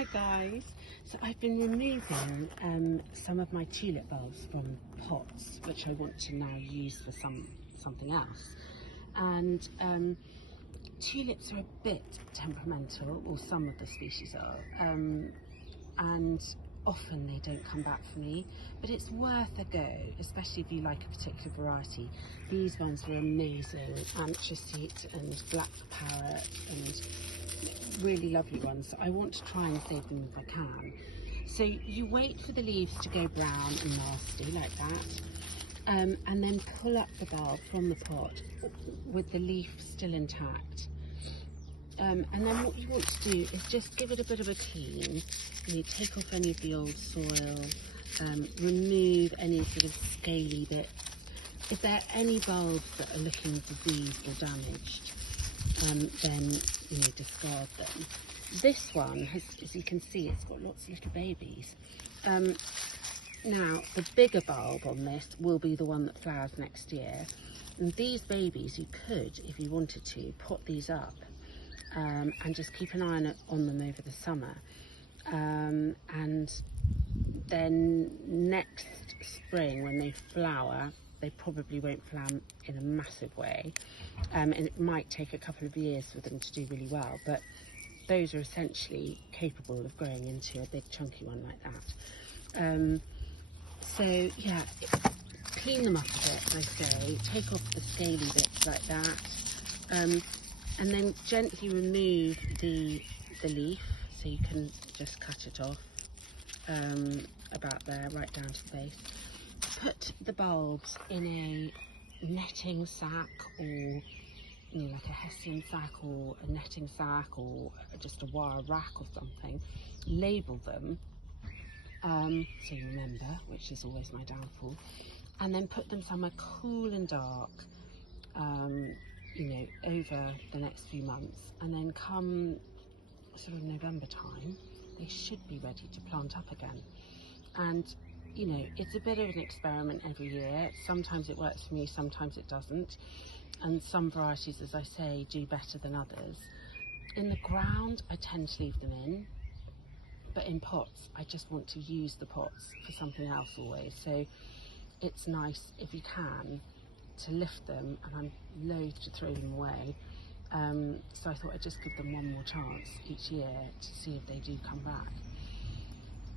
Hi guys, so I've been removing some of my tulip bulbs from pots which I want to now use for something else, and tulips are a bit temperamental, or some of the species are, and often they don't come back for me, but it's worth a go, especially if you like a particular variety. These ones are amazing, anthracite and black parrot, and really lovely ones. So I want to try and save them if I can. So you wait for the leaves to go brown and nasty like that, and then pull up the bulb from the pot with the leaf still intact. And then what you want to do is just give it a bit of a clean. You take off any of the old soil, remove any sort of scaly bits. If there are any bulbs that are looking diseased or damaged, then discard them. This one has, as you can see, it's got lots of little babies. Now the bigger bulb on this will be the one that flowers next year, and these babies you could, if you wanted to, pot these up and just keep an eye on them over the summer, and then next spring when they flower, they probably won't flower in a massive way, and it might take a couple of years for them to do really well, but those are essentially capable of growing into a big chunky one like that. So yeah, clean them up a bit, I say, take off the scaly bits like that, and then gently remove the leaf, so you can just cut it off about there, right down to the base. Put the bulbs in a netting sack, or like a hessian sack or a netting sack, or just a wire rack or something. Label them so you remember, which is always my downfall, and then put them somewhere cool and dark over the next few months, and then come sort of November time they should be ready to plant up again. And it's a bit of an experiment every year. Sometimes it works for me, sometimes it doesn't, and some varieties, as I say, do better than others. In the ground I tend to leave them in, but in pots I just want to use the pots for something else always, so it's nice if you can to lift them, and I'm loath to throw them away, so I thought I'd just give them one more chance each year to see if they do come back.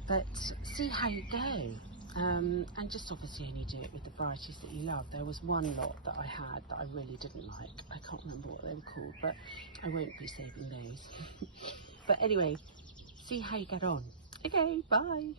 But see how you go, and just obviously only do it with the varieties that you love. There was one lot that I had that I really didn't like. I can't remember what they were called, but I won't be saving those. But anyway, see how you get on. Okay, bye.